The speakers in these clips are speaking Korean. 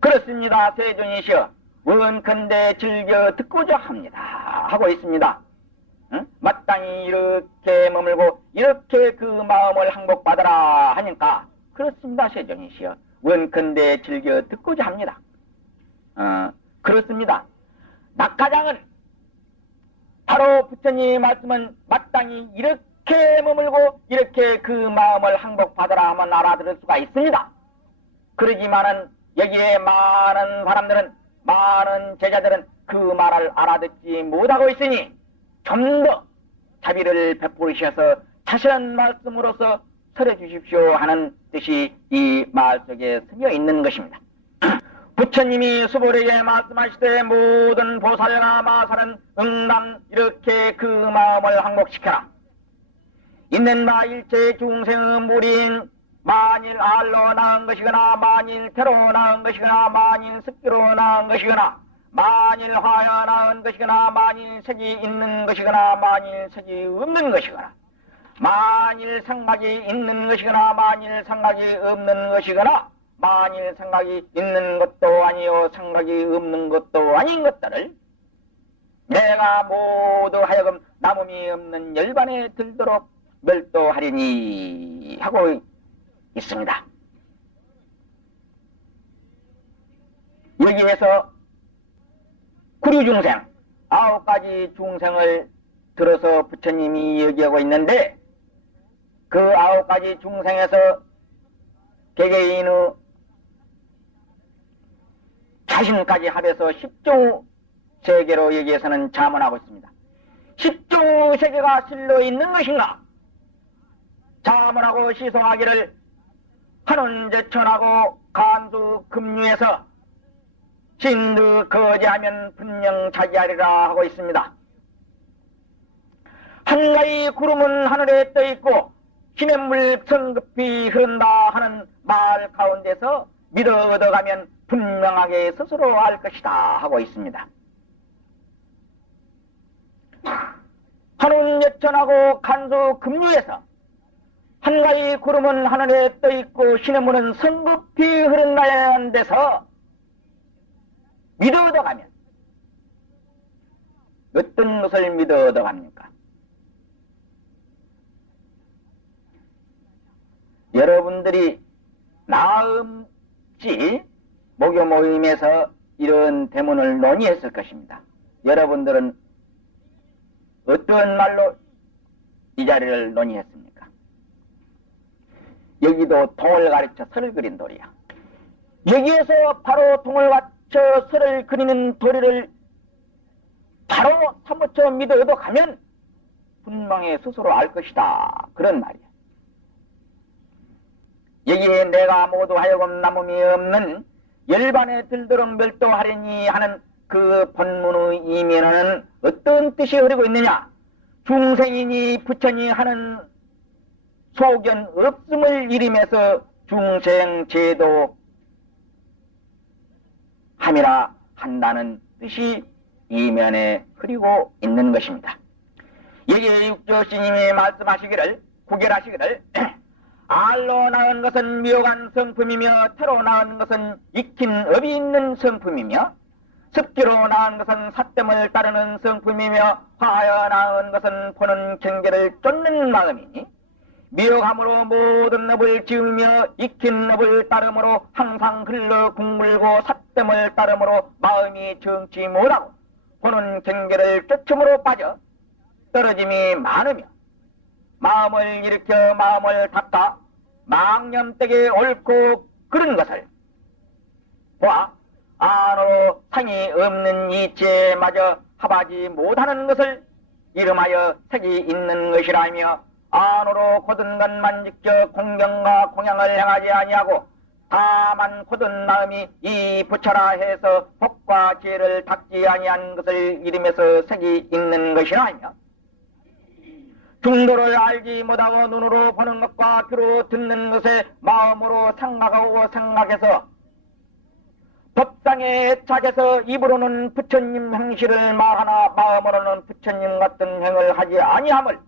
그렇습니다. 세존이시여, 원컨대 즐겨 듣고자 합니다 하고 있습니다. 응? 마땅히 이렇게 머물고 이렇게 그 마음을 항복받아라 하니까, 그렇습니다. 세존이시여, 원컨대 즐겨 듣고자 합니다. 그렇습니다. 낙가장은 바로 부처님의 말씀은 마땅히 이렇게 머물고 이렇게 그 마음을 항복받아라 하면 알아들을 수가 있습니다. 그러지만은 여기에 많은 사람들은, 많은 제자들은 그 말을 알아듣지 못하고 있으니 좀 더 자비를 베푸시어서 자세한 말씀으로서 설해주십시오 하는 뜻이 이 말 속에 스며 있는 것입니다. 부처님이 수보에게 말씀하시되 모든 보살이나 마살은 응당 이렇게 그 마음을 항복시켜라. 있는 바 일체 중생의 무리인 만일 알로 낳은 것이거나 만일 태로 낳은 것이거나 만일 습기로 낳은 것이거나 만일 화여 낳은 것이거나 만일 색이 있는 것이거나 만일 색이 없는 것이거나 만일 생각이 있는 것이거나 만일 생각이 없는 것이거나 만일 생각이 있는 것도 아니요 생각이 없는 것도 아닌 것들을 내가 모두 하여금 남음이 없는 열반에 들도록 멸도하리니 하고 있습니다. 여기에서 구류중생 9가지 중생을 들어서 부처님이 얘기하고 있는데, 그 9가지 중생에서 개개인의 자신까지 합해서 10종 세계로 여기에서는 자문하고 있습니다. 10종 세계가 실로 있는 것인가? 자문하고 시송하기를 한원제천하고 간수 금류에서 신득 거제하면 분명 자기하리라 하고 있습니다. 한가위 구름은 하늘에 떠있고 시냇물 성급히 흐른다 하는 말 가운데서 믿어 얻어가면 분명하게 스스로 알 것이다 하고 있습니다. 한원제천하고 간수 금류에서 한가위 구름은 하늘에 떠있고 시냇물은 성급히 흐른다는 데서 믿어 얻어가면 어떤 것을 믿어 얻어갑니까? 여러분들이 나음지 목요 모임에서 이런 대문을 논의했을 것입니다. 여러분들은 어떤 말로 이 자리를 논의했습니까? 여기도 동을 가르쳐 설을 그린 도리야. 여기에서 바로 동을 갖춰 설을 그리는 도리를 바로 사무쳐 믿어 얻어가면 분명히 스스로 알 것이다. 그런 말이야. 여기에 내가 모두 하여금 남음이 없는 열반에 들도록 멸도하리니 하는 그 본문의 이면에는 어떤 뜻이 흐르고 있느냐? 중생이니 부처니 하는 소견 없음을 이름해서 중생제도 함이라 한다는 뜻이 이면에 흐리고 있는 것입니다. 여기에 육조스님이 말씀하시기를, 구결하시기를 알로 낳은 것은 묘한 성품이며 태로 낳은 것은 익힌 업이 있는 성품이며 습기로 낳은 것은 삿됨을 따르는 성품이며 화하여 낳은 것은 보는 경계를 쫓는 마음이니 미혹함으로 모든 업을 지으며 익힌 업을 따름으로 항상 흘러 국물고 삿됨을 따름으로 마음이 정치 못하고 보는 경계를 쫓음으로 빠져 떨어짐이 많으며 마음을 일으켜 마음을 닦아 망념되게 옳고 그른 것을 보아 안으로 상이 없는 이치에 마저 합하지 못하는 것을 이름하여 색이 있는 것이라며 안으로 곧은 것만 지켜 공경과 공양을 행하지 아니하고 다만 곧은 마음이 이 부처라 해서 복과 지혜를 닦지 아니한 것을 이름에서 색이 있는 것이라며 중도를 알지 못하고 눈으로 보는 것과 귀로 듣는 것에 마음으로 생각하고 생각해서 법상에 착해서 입으로는 부처님 행실을 말하나 마음으로는 부처님 같은 행을 하지 아니함을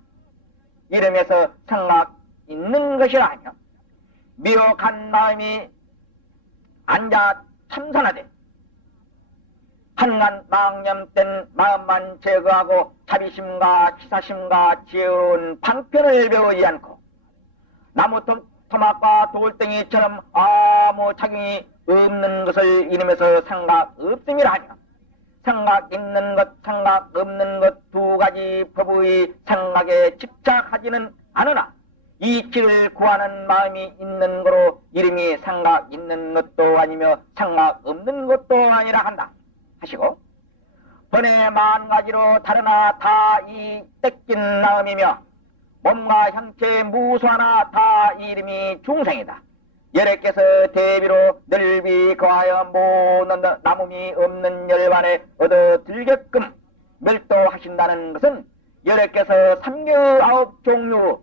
이름에서 생각 있는 것이라며 미혹한 마음이 앉아 참선하되 한간 망념된 마음만 제거하고 자비심과 기사심과 지혜로운 방편을 배우지 않고 나무 토막과 돌덩이처럼 아무 작용이 없는 것을 이름에서 생각 없음이라 하며 생각 있는 것, 생각 없는 것 두 가지 법의 생각에 집착하지는 않으나 이치를 구하는 마음이 있는 거로 이름이 생각 있는 것도 아니며 생각 없는 것도 아니라 한다 하시고 번에 만 가지로 다르나 다 이 뺏긴 마음이며 몸과 형체 무수하나 다 이름이 중생이다. 열애께서 대비로 넓이 거하여 모든 남음이 없는 열반에 얻어 들게끔 멸도하신다는 것은 열애께서 삼교아홉 종류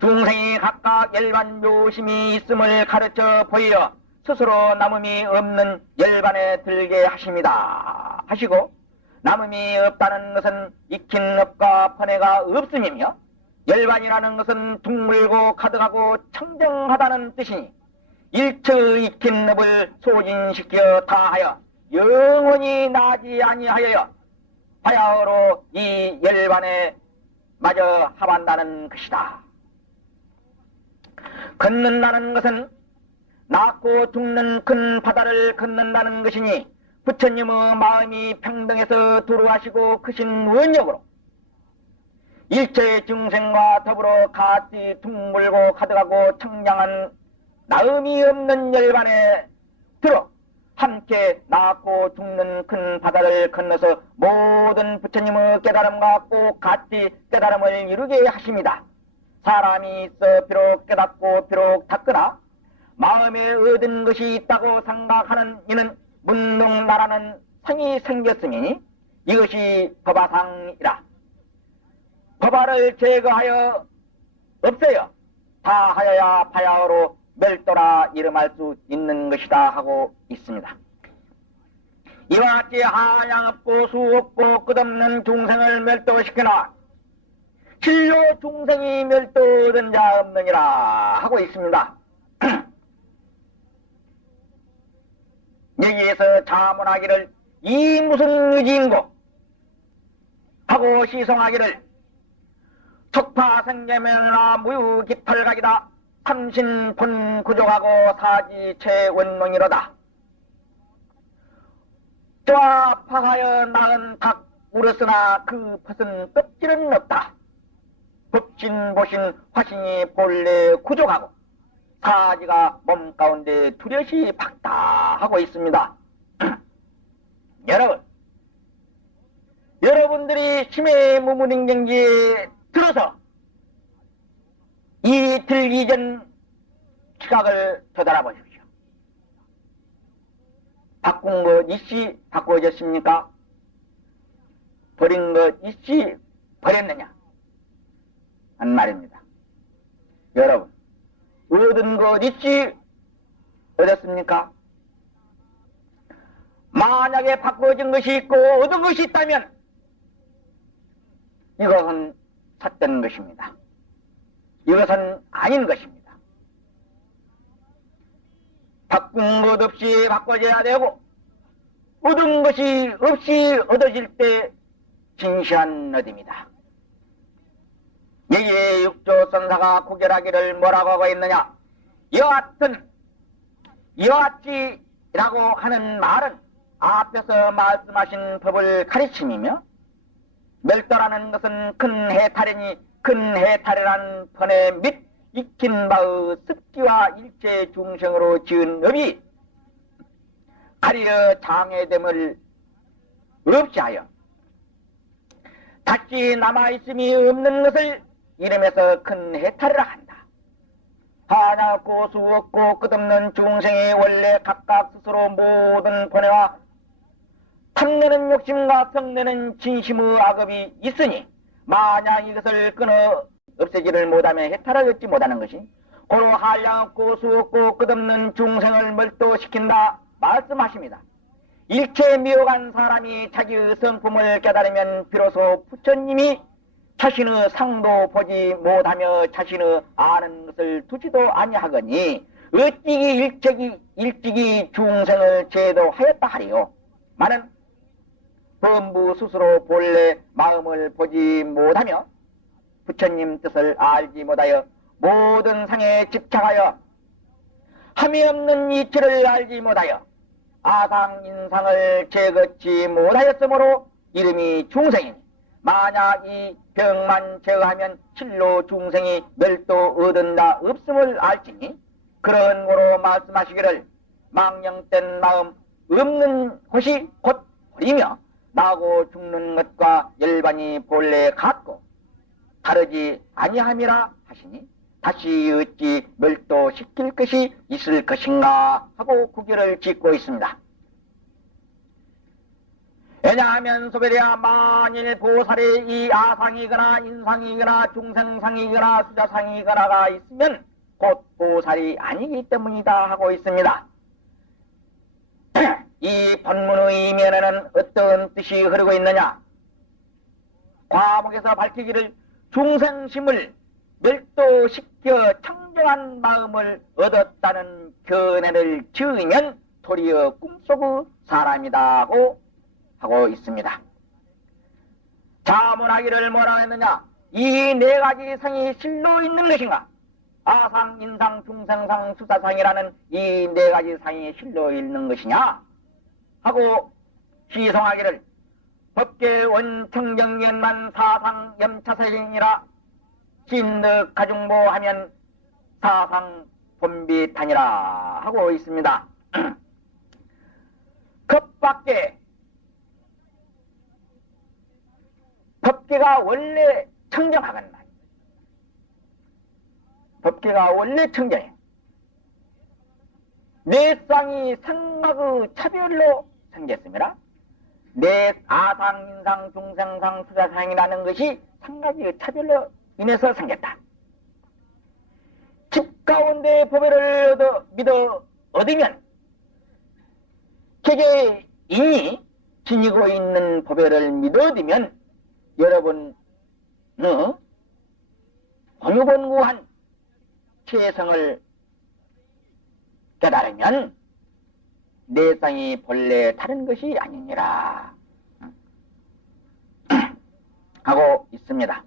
중생이 각각 열반 묘심이 있음을 가르쳐 보이어 스스로 남음이 없는 열반에 들게 하십니다 하시고 남음이 없다는 것은 익힌 업과 번뇌가 없음이며 열반이라는 것은 둥글고 가득하고 청정하다는 뜻이니 일처 익힌 업을 소진시켜 다하여 영원히 나지 아니하여 바야흐로 이 열반에 마저 합한다는 것이다. 걷는다는 것은 낳고 죽는 큰 바다를 걷는다는 것이니 부처님의 마음이 평등해서 두루하시고 크신 원력으로 일체의 중생과 더불어 같이 둥글고 가득하고 청량한 나음이 없는 열반에 들어 함께 낳고 죽는 큰 바다를 건너서 모든 부처님의 깨달음과 꼭 같이 깨달음을 이루게 하십니다. 사람이 있어 비록 깨닫고 비록 닦으나 마음에 얻은 것이 있다고 생각하는 이는 문동나라는 성이 생겼으니 이것이 법화상이라. 법화를 제거하여 없애요 다 하여야 바야흐로 멸도라 이름할 수 있는 것이다 하고 있습니다. 이와 같이 한량 없고 수 없고 끝없는 중생을 멸도시키나 진료 중생이 멸도된 자 없느니라 하고 있습니다. 여기에서 자문하기를 이 무슨 의지인고 하고 시성하기를 척파생계면나 무유깃털각이다. 삼신 본구족하고 사지체 원몽이로다. 좌파하여 낳은 닭 울었으나 그 벗은 껍질은 없다. 법신보신 화신이 본래 구족하고 사지가 몸 가운데 두렷이 박다 하고 있습니다. 여러분들이 심해 무문인경지에 들어서 이 들기 전 시각을 되돌아보십시오. 바꾼 것 이씨 바꿔졌습니까? 버린 것 이씨 버렸느냐? 한 말입니다. 여러분, 얻은 것 이씨 얻었습니까? 만약에 바꿔진 것이 있고 얻은 것이 있다면 이것은 삿된 것입니다. 이것은 아닌 것입니다. 바꾼 것 없이 바꿔져야 되고 얻은 것이 없이 얻어질 때 진시한 얻음이다. 여기에 육조 선사가 구결하기를 뭐라고 하고 있느냐? 여하튼 여하지라고 하는 말은 앞에서 말씀하신 법을 가르침이며 멸도라는 것은 큰 해탈이니 큰 해탈이란 번에 및 익힌 바의 습기와 일체 중생으로 지은 업이 가리려 장애됨을 없이 하여 다시 남아있음이 없는 것을 이름에서 큰 해탈이라 한다. 하나 고수 없고 끝없는 중생이 원래 각각 스스로 모든 번뇌와 탐내는 욕심과 성내는 진심의 악업이 있으니 만약 이것을 끊어 없애지를 못하면 해탈을 얻지 못하는 것이 고로 한량 없고 수 없고 끝없는 중생을 멀도시킨다 말씀하십니다. 일체 미혹한 사람이 자기의 성품을 깨달으면 비로소 부처님이 자신의 상도 보지 못하며 자신의 아는 것을 두지도 아니하거니 어찌기 일찍이 중생을 제도하였다 하리요. 많은 범부 스스로 본래 마음을 보지 못하며 부처님 뜻을 알지 못하여 모든 상에 집착하여 함이 없는 이치를 알지 못하여 아상인상을 제거치 못하였으므로 이름이 중생이니 만약 이 병만 제거하면 실로 중생이 멸도 얻은다 없음을 알지니 그런 거로 말씀하시기를 망령된 마음 없는 곳이 곧 홀이며 나고 죽는 것과 열반이 본래 같고 다르지 아니함이라 하시니 다시 어찌 멸도시킬 것이 있을 것인가 하고 구결을 짓고 있습니다. 왜냐하면 소별이야 만일 보살이 이 아상이거나 인상이거나 중생상이거나 수자상이거나가 있으면 곧 보살이 아니기 때문이다 하고 있습니다. 이 본문의 이면에는 어떤 뜻이 흐르고 있느냐? 과목에서 밝히기를 중생심을 멸도시켜 청정한 마음을 얻었다는 견해를 지으면 도리어 꿈속의 사람이다 하고 있습니다. 자문하기를 뭐라 했느냐? 이 네 가지 상이 실로 있는 것인가? 아상, 인상, 중생상, 수사상이라는 이 네 가지 상이 실로 있는 것이냐? 하고 시송하기를 법계 원청정연만 사상 염차사행이라 신득 가중보 하면 사상 본비탄이라 하고 있습니다. 급밖에 법계가 원래 청정하건 말이야. 법계가 원래 청정해. 네 쌍이 생각의 차별로 생겼습니다. 네 아상, 인상, 중생상, 수자상이라는 것이 생각의 차별로 인해서 생겼다. 집 가운데 법회를 믿어 얻으면 개개인이 지니고 있는 법회를 믿어 얻으면 여러분 공유본구한 최성을 깨달으면 내 쌍이 본래 다른 것이 아니니라 하고 있습니다.